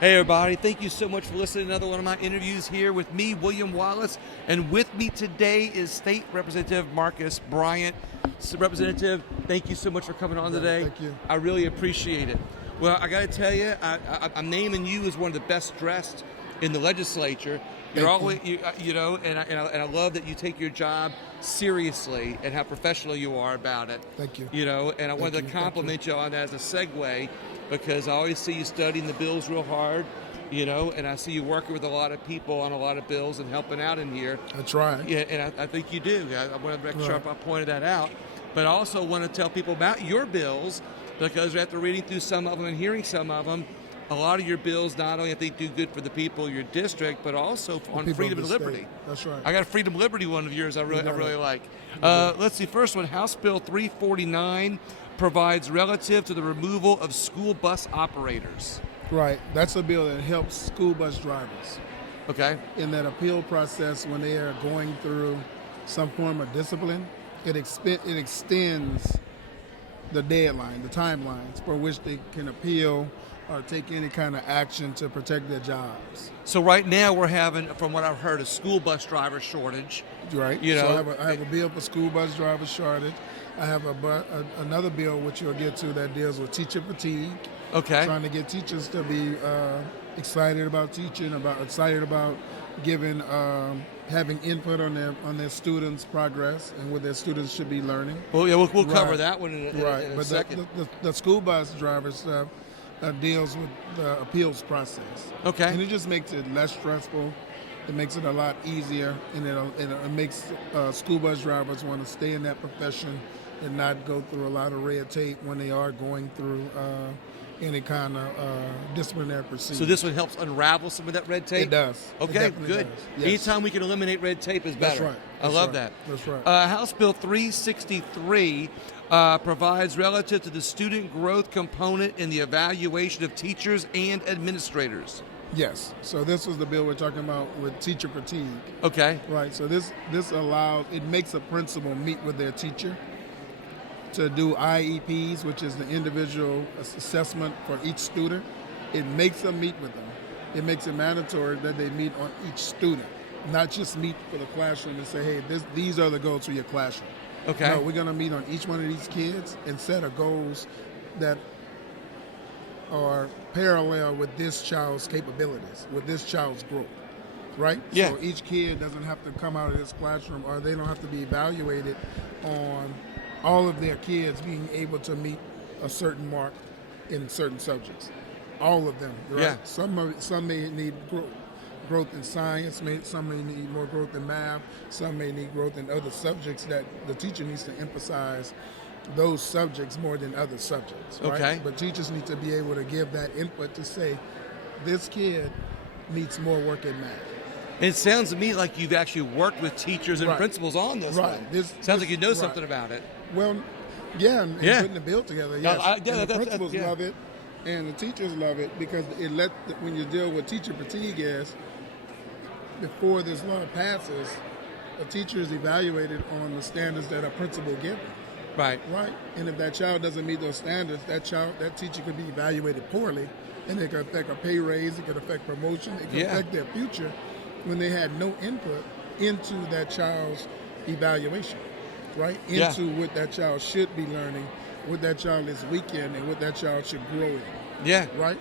Hey everybody, thank you so much for listening to another one of my interviews here with me, William Wallace. And with me today is State Representative Marcus Bryant. Representative, thank you so much for coming on today. Thank you. I really appreciate it. Well, I got to tell you, I'm naming you as one of the best dressed in the legislature. You're always, you know, and I love that you take your job seriously and how professional you are about it. Thank you. You know, and I wanted to compliment you on that as a segue, because I always see you studying the bills real hard, you know, and I see you working with a lot of people on a lot of bills and helping out in here. I try. Yeah, and I think you do. I want to make sure I pointed that out. But I also want to tell people about your bills, because after reading through some of them and hearing some of them, a lot of your bills not only I think do good for the people of your district, but also on freedom and liberty. That's right. I got a freedom and liberty one of yours I really like. Let's see, first one, House Bill 349 provides relative to the removal of school bus operators. Right. That's a bill that helps school bus drivers. Okay. In that appeal process, when they are going through some form of discipline, it extends the deadline, the timelines for which they can appeal or take any kind of action to protect their jobs. So right now we're having, from what I've heard, a school bus driver shortage. Right. You know, so I have a bill for school bus driver shortage. I have another bill which you'll get to that deals with teacher fatigue. Okay. Trying to get teachers to be excited about teaching, excited about giving, having input on their students' progress and what their students should be learning. Well, yeah, we'll cover that one in a second. The school bus driver stuff deals with the appeals process. Okay. And it just makes it less stressful. It makes it a lot easier, and it makes school bus drivers want to stay in that profession and not go through a lot of red tape when they are going through any kind of disciplinary proceedings. So this one helps unravel some of that red tape? It does. Okay, good. Does. Yes. Anytime we can eliminate red tape is better. That's right. I love that. That's right. House Bill 363 provides relative to the student growth component in the evaluation of teachers and administrators. Yes. So this was the bill we're talking about with teacher fatigue. Okay. Right. So this allows, it makes a principal meet with their teacher to do IEPs, which is the individual assessment for each student. It makes them meet with them. It makes it mandatory that they meet on each student, not just meet for the classroom and say, hey, these are the goals for your classroom. Okay. No, we're going to meet on each one of these kids and set a goals that are parallel with this child's capabilities, with this child's growth, right? Yeah. So each kid doesn't have to come out of this classroom, or they don't have to be evaluated on all of their kids being able to meet a certain mark in certain subjects. All of them, right? Yeah. Some may need growth in science, some may need more growth in math, some may need growth in other subjects that the teacher needs to emphasize those subjects more than other subjects, right? Okay. But teachers need to be able to give that input to say, this kid needs more work in math. It sounds to me like you've actually worked with teachers and principals on this one. Sounds like you know something about it. Well, yeah, and putting the bill together, yes. The principals love it, and the teachers love it, because when you deal with teacher fatigue before this law passes, a teacher is evaluated on the standards that a principal gives. Right. Right. And if that child doesn't meet those standards, that teacher could be evaluated poorly, and it could affect a pay raise, it could affect promotion, it could affect their future when they had no input into that child's evaluation, right? Into what that child should be learning, what that child is weak in, and what that child should grow in. Yeah. Right?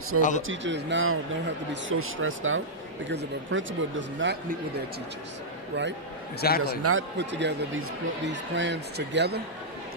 So the teachers now don't have to be so stressed out, because if a principal does not meet with their teachers, right? Exactly. Does not put together these plans together,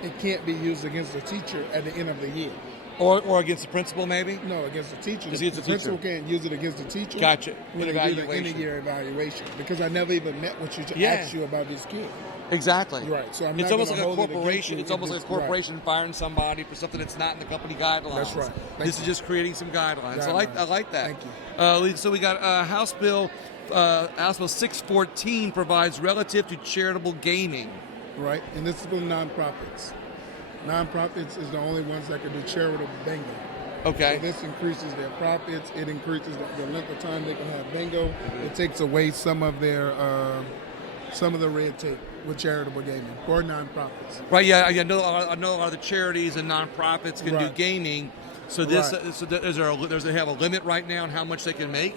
it can't be used against the teacher at the end of the year. Or against the principal, maybe? No, against the teacher. The principal can't use it against the teacher. Gotcha. When they do the end-of-year evaluation, because I never even met with you to ask you about this kid. Exactly. Right. So it's almost like a corporation. It's almost like a corporation firing somebody for something that's not in the company guidelines. That's right. This is just creating some guidelines. I like that. Thank you. So we got House Bill 614 provides relative to charitable gaming. Right, and this is for nonprofits. Nonprofits is the only ones that can do charitable bingo. Okay. So this increases their profits. It increases the length of time they can have bingo. It takes away some of their the red tape with charitable gaming for nonprofits. Right. Yeah. I know a lot of the charities and nonprofits can do gaming. So this, does they have a limit right now on how much they can make?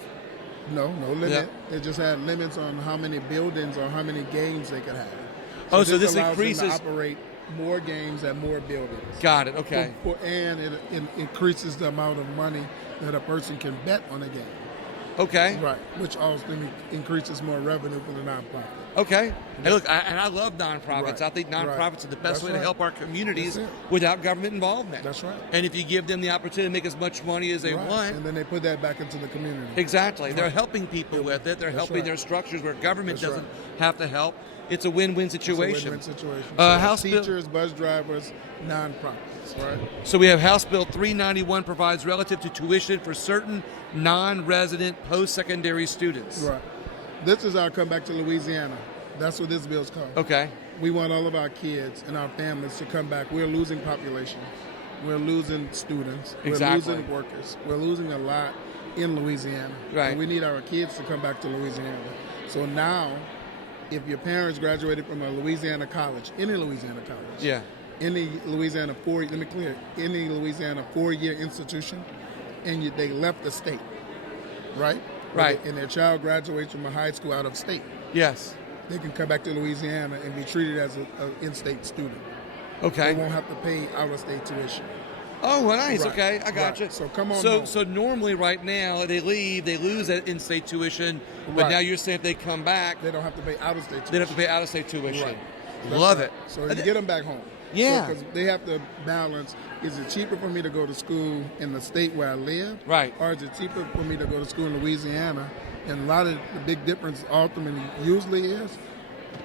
No limit. Yeah. They just had limits on how many buildings or how many games they could have. So this allows increases. them to operate more games at more buildings. Got it. Okay. And it increases the amount of money that a person can bet on a game. Okay. Right, which also increases more revenue for the nonprofit. Okay. And look, I love nonprofits. Right. I think nonprofits are the best way to help our communities That's it. without government involvement. That's right. And if you give them the opportunity to make as much money as they want. And then they put that back into the community. Exactly. Right. They're helping people with it. They're helping their structures where government doesn't have to help. It's a win-win situation. It's a win-win situation. House teachers, bus drivers, nonprofits, right? So we have House Bill 391 provides relative to tuition for certain non-resident post-secondary students. Right. This is our comeback to Louisiana. That's what this bill's called. Okay. We want all of our kids and our families to come back. We're losing population. We're losing students. Exactly. We're losing workers. We're losing a lot in Louisiana. Right. And we need our kids to come back to Louisiana. So now, if your parents graduated from a Louisiana college, any Louisiana college, any Louisiana any Louisiana 4-year institution, and they left the state, right? Right. And their child graduates from a high school out of state. Yes. They can come back to Louisiana and be treated as an in-state student. Okay. They won't have to pay out-of-state tuition. Oh, well, nice. Right. Okay, I got you. So come on. So normally, right now, they lose that in-state tuition. But now you're saying if they come back, they don't have to pay out-of-state tuition. They don't have to pay out-of-state tuition. Right. Love it. So you get them back home. Yeah. Because they have to balance: is it cheaper for me to go to school in the state where I live, right, or is it cheaper for me to go to school in Louisiana? And a lot of the big difference ultimately usually is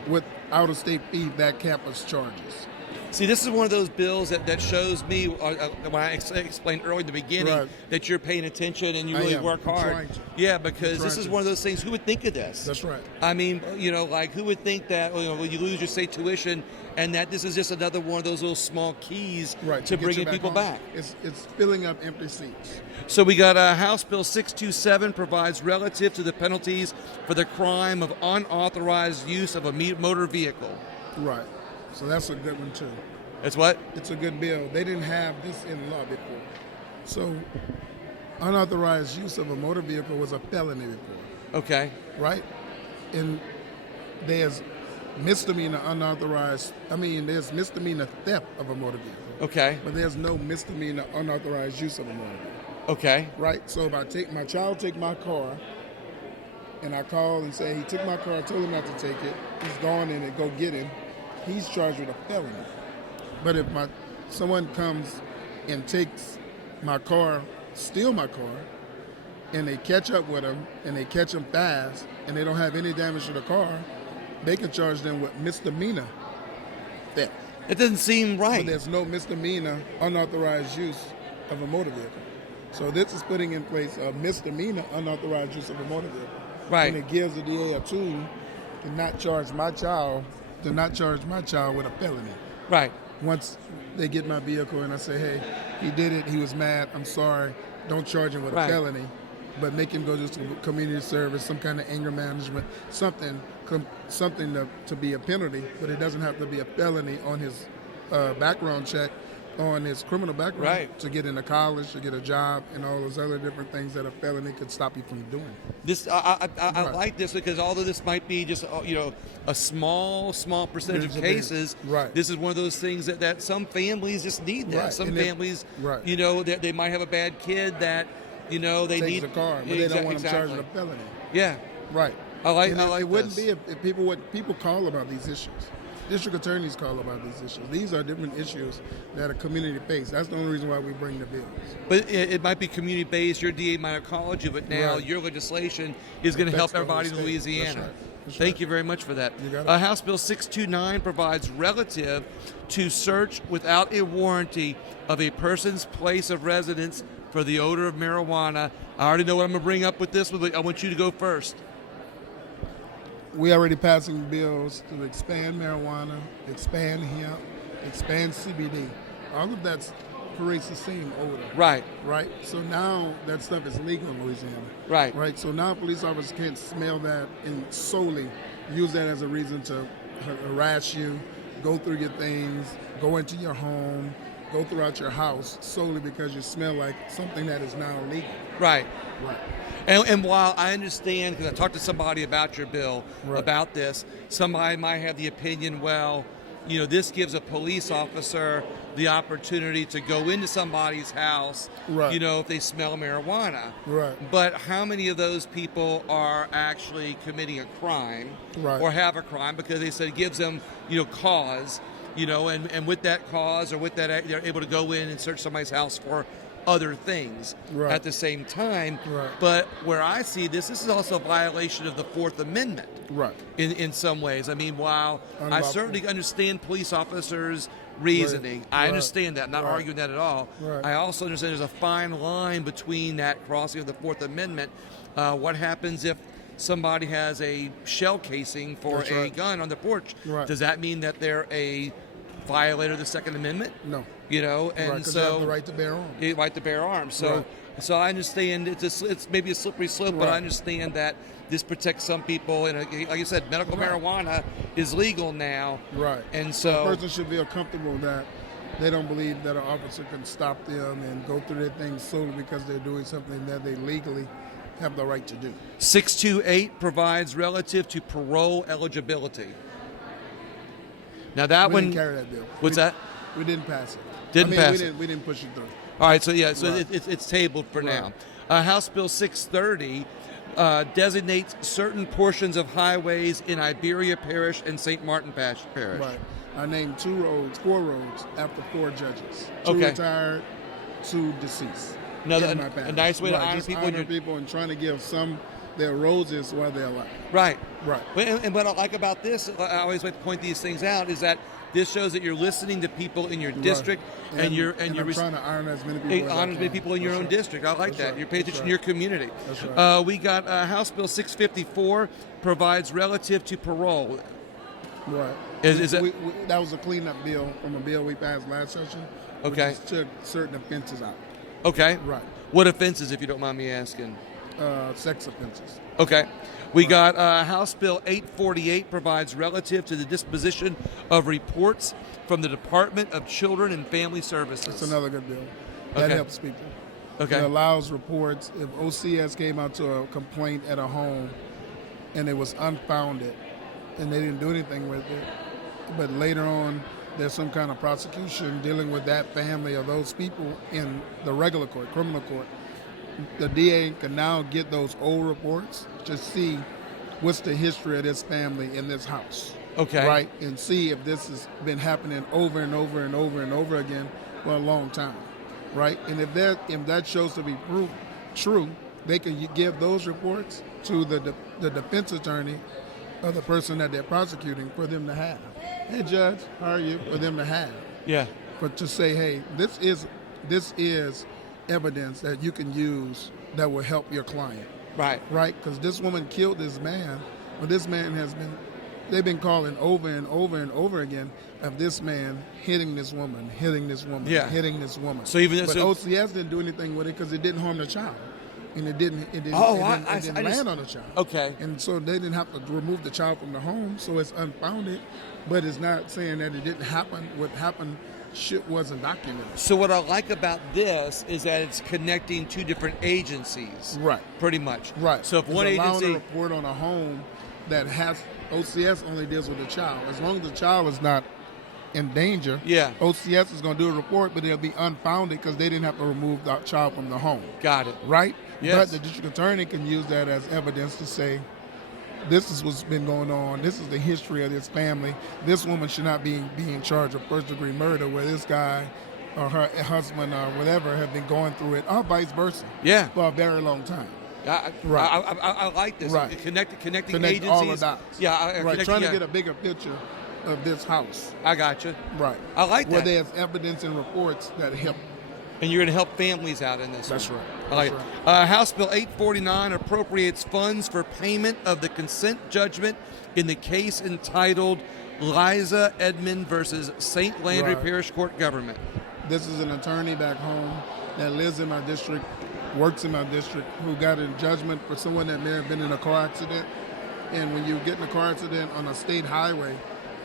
with out-of-state fee that campus charges. See, this is one of those bills that shows me, when I explained earlier in the beginning, that you're paying attention and you really work hard. Yeah, because this is one of those things, who would think of this? That's right. I mean, like who would think that when you lose your state tuition and that this is just another one of those little small keys to bringing people back. It's filling up empty seats. So we got House Bill 627 provides relative to the penalties for the crime of unauthorized use of a motor vehicle. Right. So that's a good one too. It's what? It's a good bill. They didn't have this in law before. So unauthorized use of a motor vehicle was a felony before. Okay. Right? And there's misdemeanor there's misdemeanor theft of a motor vehicle. Okay. But there's no misdemeanor unauthorized use of a motor vehicle. Okay. Right? So if my child take my car and I call and say he took my car, I told him not to take it, he's gone in it, go get him, he's charged with a felony. But if someone comes and takes my car, steal my car, and they catch up with him, and they catch him fast, and they don't have any damage to the car, they can charge them with misdemeanor theft. It doesn't seem right. But there's no misdemeanor unauthorized use of a motor vehicle. So this is putting in place a misdemeanor unauthorized use of a motor vehicle. Right. And it gives the DA a tool to not charge my child with a felony. Right. Once they get my vehicle and I say, hey, he did it, he was mad, I'm sorry, don't charge him with a felony, but make him go to some community service, some kind of anger management, something to be a penalty, but it doesn't have to be a felony on his background check, on his criminal background to get into college, to get a job, and all those other different things that a felony could stop you from doing. This I like this because although this might be just a small percentage of cases, this is one of those things that some families just need that. Some families, they might have a bad kid that they takes need a car, but they don't want them charged with a felony. Yeah, right. I like it wouldn't this. be if people call about these issues. District attorneys call about these issues. These are different issues that a community face. That's the only reason why we bring the bills. But it might be community-based. Your DA might have called you, but now your legislation is going to help everybody in Louisiana. Thank you very much for that. House Bill 629 provides relative to search without a warranty of a person's place of residence for the odor of marijuana. I already know what I'm going to bring up with this one, but I want you to go first. We already passing bills to expand marijuana, expand hemp, expand CBD. All of that creates the same odor. Right. So now that stuff is legal in Louisiana. Right. So now police officers can't smell that and solely use that as a reason to harass you, go through your things, go into your home, go throughout your house solely because you smell like something that is now illegal. Right. Right. And while I understand, because I talked to somebody about your bill, Right. about this, somebody might have the opinion, well, this gives a police officer the opportunity to go into somebody's house, Right. if they smell marijuana. Right. But how many of those people are actually committing a crime Right. or have a crime? Because they said it gives them, cause, and with that cause or with that act, they're able to go in and search somebody's house for other things Right. at the same time. Right. But where I see this is also a violation of the Fourth Amendment. Right. In some ways. I mean, while I Unlawful. certainly understand police officers' reasoning, Right. I Right. understand that. I'm not Right. arguing that at all. Right. I also understand there's a fine line between that crossing of the Fourth Amendment. What happens if somebody has a shell casing for That's a right. gun on the porch? Right. Does that mean that they're a violator of the Second Amendment? No. And Right, 'cause they so have the right to bear arms. right to bear arms. So, Right. so I understand it's maybe a slippery slope, but I Right. understand that this protects some people. And like you said, medical Right. marijuana is legal now. Right. And A so, person should feel comfortable that they don't believe that an officer can stop them and go through their things solely because they're doing something that they legally have the right to do. 628 provides relative to parole eligibility. Now that We one, didn't carry that bill. what's that? We didn't pass it. Didn't pass it. We didn't push it through. All right, so yeah, so Right. it's tabled for Right. now. House Bill 630 designates certain portions of highways in Iberia Parish and St. Martin Parish. Right. I named 4 roads after 4 judges. 2 Okay. retired, 2 deceased. Another- in my a parish. nice way to Right, honor just people in honor your- people and trying to give some their roses while they're alive. Right. Right. And what I like about this, I always like to point these things out, is that this shows that you're listening to people in your district, Right. and you're I'm trying to honor as many people as I honor as many can. people in your That's own right. district. I like That's that. right. You're paying That's attention right. to your community. That's right. We got House Bill 654 provides relative to parole. Right. Is that- that was a cleanup bill from a bill we passed last session. which Okay. just took certain offenses out. Okay. Right. What offenses, if you don't mind me asking? Sex offenses. Okay. We got House Bill 848 provides relative to the disposition of reports from the Department of Children and Family Services. That's another good bill. That Okay. helps people. Okay. It allows reports if OCS came out to a complaint at a home and it was unfounded and they didn't do anything with it, but later on there's some kind of prosecution dealing with that family or those people in the regular court, criminal court, the DA can now get those old reports to see what's the history of this family in this house. Okay. Right? And see if this has been happening over and over and over and over again for a long time. Right? And if that shows to be true, they can give those reports to the defense attorney or the person that they're prosecuting for them to have. Hey, Judge, how are you? For them to have. Yeah. But to say, hey, this is evidence that you can use that will help your client. Right. Right? Because this woman killed this man, but this man they've been calling over and over and over again of this man hitting this woman, Yeah. hitting this woman. So even but so, OCS didn't do anything with it because it didn't harm the child, and it didn't Oh, land I just- on the child. Okay. And so they didn't have to remove the child from the home, so it's unfounded, but it's not saying that it didn't happen. What happened wasn't documented. So what I like about this is that it's connecting two different agencies. Right. Pretty much. Right. So if It's one allowing agency, a report on a home that has OCS only deals with the child. As long as the child is not in danger, Yeah. OCS is going to do a report, but it'll be unfounded because they didn't have to remove the child from the home. got it. Right? Yes. But the district attorney can use that as evidence to say, this is what's been going on. This is the history of this family. This woman should not be in charge of first-degree murder where this guy or her husband or whatever have been going through it, or vice versa, Yeah. for a very long time. Right. I like this. Right. Connecting Connect agencies. all the dots. Yeah. Right, connecting- trying to yeah. get a bigger picture of this house. I got you. Right. I like Where that. there's evidence and reports that help. And you're going to help families out in this. That's one. right. I like That's it. House Bill 849 appropriates funds for payment of the consent judgment in the case entitled Liza Edmond versus St. Landry Right. Parish Court Government. This is an attorney back home that lives in my district, works in my district, who got a judgment for someone that may have been in a car accident. And when you get in a car accident on a state highway,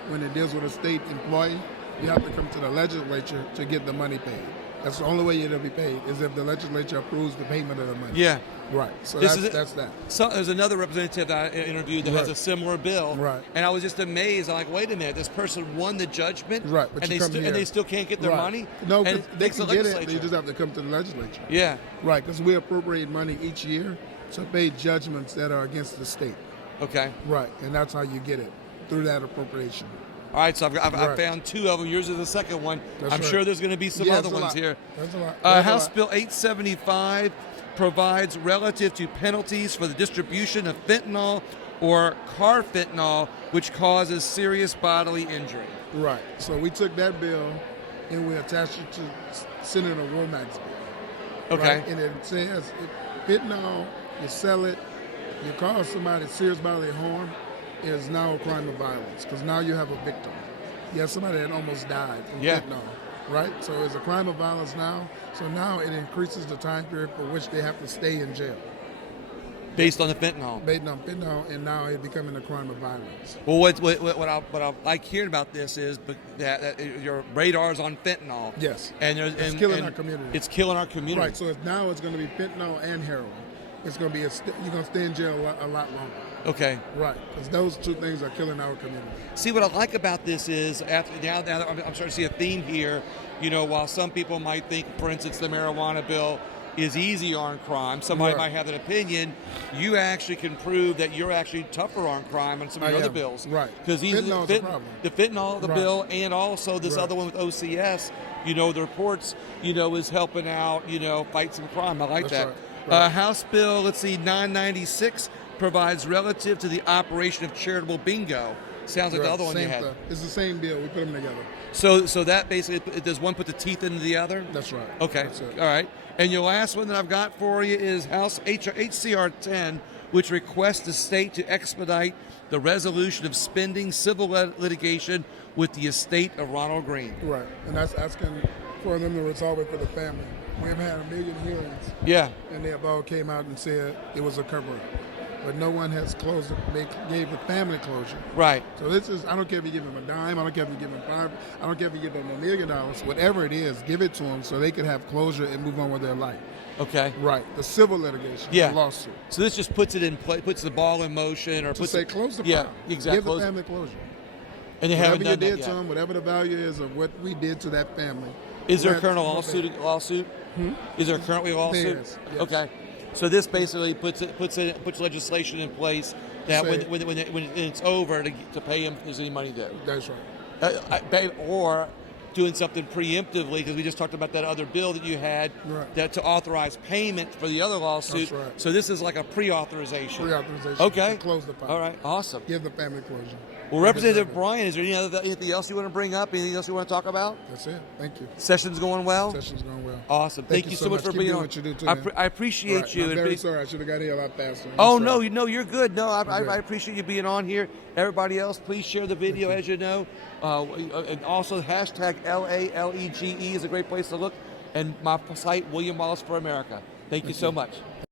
when it deals with a state employee, you have to come to the legislature to get the money paid. That's the only way it'll be paid, is if the legislature approves the payment of the money. Yeah. Right. So This that's that. So there's another representative that I interviewed that has a similar bill. Right. And I was just amazed. I'm like, wait a minute, this person won the judgment. Right. But and, and they still can't get their money? No, and they can get it. They just have to come to the legislature. Yeah. Right. Because we appropriate money each year to pay judgments that are against the state. Okay. Right. And that's how you get it, through that appropriation. All right, so I've found two of them. Yours is the second one. I'm sure there's going to be some other ones here. That's a lot. House Bill 875 provides relative to penalties for the distribution of fentanyl or carfentanil, which causes serious bodily injury. Right. So we took that bill and we attached it to Senator Womack's bill. Okay. Right? And it says, if fentanyl, you sell it, you cause somebody serious bodily harm, is now a crime of violence, because now you have a victim. You have somebody that almost died from fentanyl, right? So it's a crime of violence now. So now it increases the time period for which they have to stay in jail. Based on the fentanyl. Based on fentanyl, and now it's becoming a crime of violence. Well, what I like hearing about this is that your radar's on fentanyl. Yes. And it's killing our community. It's killing our community. Right. So now it's going to be fentanyl and heroin. It's going to be you're going to stay in jail a lot longer. Okay. Right, because those two things are killing our community. See, what I like about this is, now that I'm starting to see a theme here, while some people might think, for instance, the marijuana bill is easy on crime, somebody might have an opinion, you actually can prove that you're actually tougher on crime on some of your other bills. Right. Because the fentanyl, the bill, and also this other one with OCS, the reports, is helping out, fight some crime. I like that. Right. House Bill, 996, provides relative to the operation of charitable bingo. Sounds like the other one you had. It's the same bill. We put them together. So that basically, does one put the teeth into the other? That's right. Okay. That's it. All right. And your last one that I've got for you is House HCR 10, which requests the state to expedite the resolution of spending civil litigation with the estate of Ronald Green. Right. And that's asking for them to resolve it for the family. We've had 1 million hearings. Yeah. And they all came out and said it was a cover-up. But no one has gave the family closure. Right. So this is, I don't care if you give them a dime, I don't care if you give them $5, I don't care if you give them $1 million, whatever it is, give it to them so they can have closure and move on with their life. Okay. Right. The civil litigation, the lawsuit. So this just puts it in play, puts the ball in motion, or puts close the file. Yeah, exactly. Give the family closure. And they haven't done that yet. Whatever you did to them, whatever the value is of what we did to that family. Is there a current lawsuit? Is there currently a lawsuit? There is, yes. Okay. So this basically puts legislation in place that when it's over to pay him if there's any money due. That's right. Or doing something preemptively, because we just talked about that other bill that you had that to authorize payment for the other lawsuit. That's right. So this is like a pre-authorization. Pre-authorization. Okay. To close the file. All right. Awesome. Give the family closure. Well, Representative Bryant, is there anything else you want to bring up? Anything else you want to talk about? That's it. Thank you. Session's going well? Session's going well. Awesome. Thank you so much for being on. What you do too, I appreciate you. I'm very sorry. I should have got here a lot faster. No, you're good. No, I appreciate you being on here. Everybody else, please share the video, as you know. And also, hashtag LALEGE is a great place to look. And my site, William Wallace for America. Thank you so much.